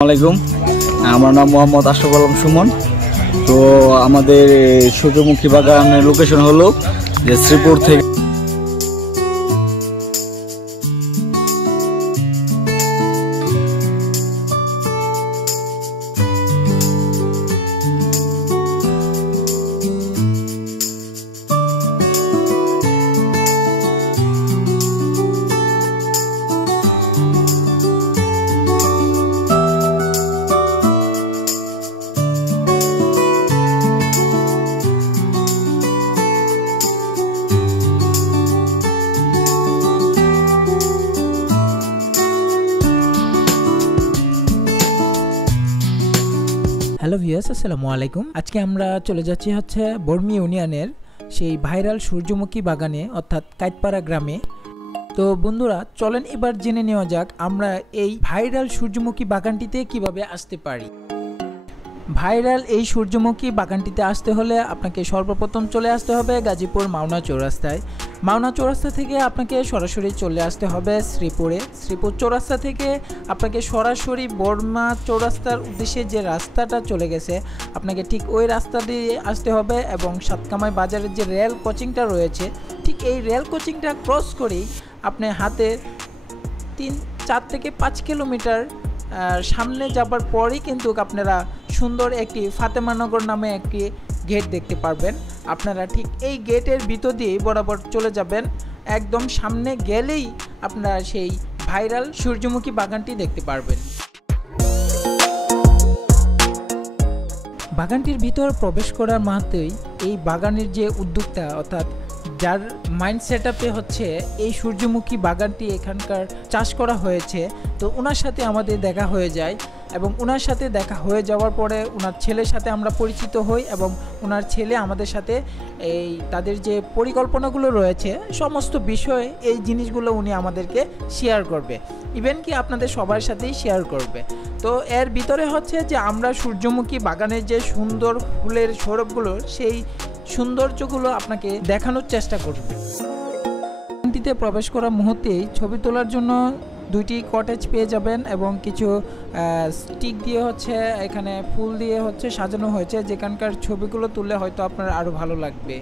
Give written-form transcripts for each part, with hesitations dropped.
আসসালামাইকুম, আমার নাম মোহাম্মদ আশরাফ আলম সুমন। তো আমাদের সূর্যমুখী বাগানের লোকেশন হলো যে শ্রীপুর থেকে হ্যালো ভিউয়ার্স, আসসালামু আলাইকুম। আজকে আমরা চলে যাচ্ছি বর্মি ইউনিয়নের সেই ভাইরাল সূর্যমুখী বাগানে, অর্থাৎ কাইতপাড়া গ্রামে। তো বন্ধুরা, চলেন এবার জেনে নেওয়া যাক আমরা এই ভাইরাল সূর্যমুখী বাগানটিতে কিভাবে আসতে পারি। ভাইরাল এই সূর্যমুখী বাগানটিতে আসতে হলে আপনাকে সর্বপ্রথম চলে আসতে হবে গাজীপুর মাওনা চৌরাস্তায়। মাওনা চৌরাস্তা থেকে আপনাকে সরাসরি চলে আসতে হবে শ্রীপুরে। শ্রীপুর চৌরাস্তা থেকে আপনাকে সরাসরি বর্মা চৌরাস্তার উদ্দেশ্যে যে রাস্তাটা চলে গেছে, আপনাকে ঠিক ওই রাস্তা দিয়ে আসতে হবে এবং সাতকামাই বাজারের যে রেল কোচিংটা রয়েছে, ঠিক এই রেল কোচিংটা ক্রস করেই আপনি হাতে 4 থেকে 5 কিলোমিটার সামনে যাবার পরেই কিন্তু আপনারা সুন্দর একটি ফাতেমানগর নামে একটি গেট দেখতে পারবেন। আপনারা ঠিক এই গেটের ভিতর দিয়েই বরাবর চলে যাবেন। একদম সামনে গেলেই আপনারা সেই ভাইরাল সূর্যমুখী বাগানটি দেখতে পারবেন। বাগানটির ভিতর প্রবেশ করার মাত্রই এই বাগানের যে উদ্যোক্তা, অর্থাৎ যার মাইন্ড সেট আপে এই সূর্যমুখী বাগানটি এখানকার চাষ করা হয়েছে, তো ওনার সাথে আমাদের দেখা হয়ে যায় এবং ওনার সাথে দেখা হয়ে যাওয়ার পরে ওনার ছেলের সাথে আমরা পরিচিত হই এবং ওনার ছেলে আমাদের সাথে এই তাদের যে পরিকল্পনাগুলো রয়েছে সমস্ত বিষয়ে এই জিনিসগুলো উনি আমাদেরকে শেয়ার করবে, ইভেন কি আপনাদের সবার সাথেই শেয়ার করবে। তো এর ভিতরে যে আমরা সূর্যমুখী বাগানের যে সুন্দর ফুলের সৌরভগুলো, সেই সৌন্দর্যগুলো আপনাকে দেখানোর চেষ্টা করব। বাগানটিতে প্রবেশ করার মুহূর্তেই ছবি তোলার জন্য 2টি কটেজ পেয়ে যাবেন এবং কিছু স্টিক দিয়ে এখানে ফুল দিয়ে সাজানো হয়েছে, যেখানকার ছবিগুলো তুললে হয়তো আপনার আরো ভালো লাগবে।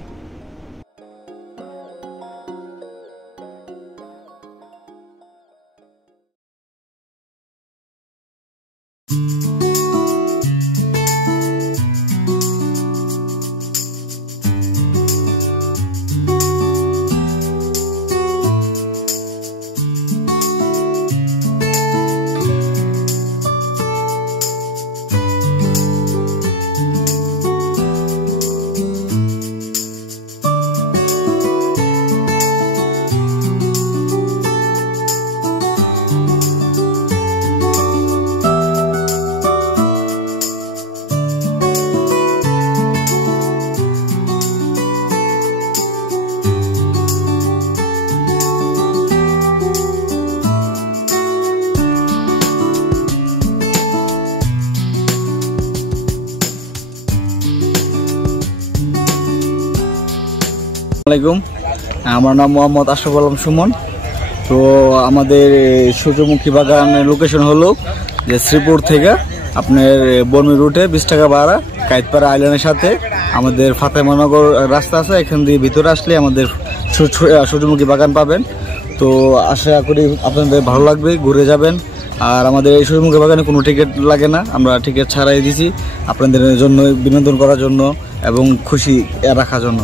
আসসালামাইকুম, আমার নাম মোহাম্মদ আশরাফ আলম সুমন। তো আমাদের সূর্যমুখী বাগানের লোকেশন হলো যে শ্রীপুর থেকে আপনার বর্মি রুটে 20 টাকা ভাড়া, কাইতপাড়া আইল্যান্ডের সাথে আমাদের ফাতেমানগর রাস্তা আছে, এখান দিয়ে ভিতরে আসলে আমাদের সূর্যমুখী বাগান পাবেন। তো আশা করি আপনাদের ভালো লাগবে, ঘুরে যাবেন। আর আমাদের এই সূর্যমুখী বাগানে কোনো টিকিট লাগে না, আমরা টিকিট ছাড়াই দিছি আপনাদের জন্য, বিনোদন করার জন্য এবং খুশি রাখার জন্য।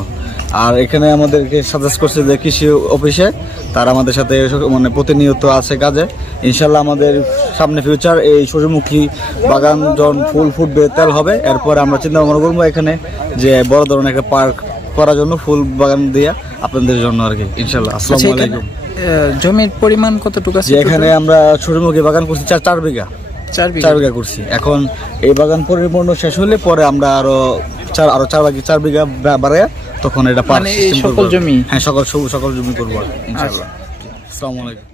আর এখানে আমাদেরকে সাজেস্ট করছে যে কৃষি অফিসে, তারা আমাদের সাথে প্রতিনিয়ত আছে কাজে। ইনশাল্লাহ আমাদের সামনে ফিউচার এই সূর্যমুখী বাগান যখন ফুল ফুটবে, তেল হবে, এরপরে আমরা চিন্তা ভাবনা করবো এখানে যে বড় ধরনের একটা পার্ক করার জন্য, ফুল বাগান দিয়ে আপনাদের জন্য আর কি। ইনশাল্লাহ। আসসালামু আলাইকুম। জমির পরিমাণ কতটুকু আছে? এখানে আমরা সূর্যমুখী বাগান করছি 4 বিঘা 4 বিঘা করছি। এখন এই বাগান পরিপূর্ণ শেষ হলে পরে আমরা আরো 4 বিঘা বাড়ায় তখন এটা সকল জমি, হ্যাঁ সকল জমি করবো ইনশাআল্লাহ। আসসালামু আলাইকুম।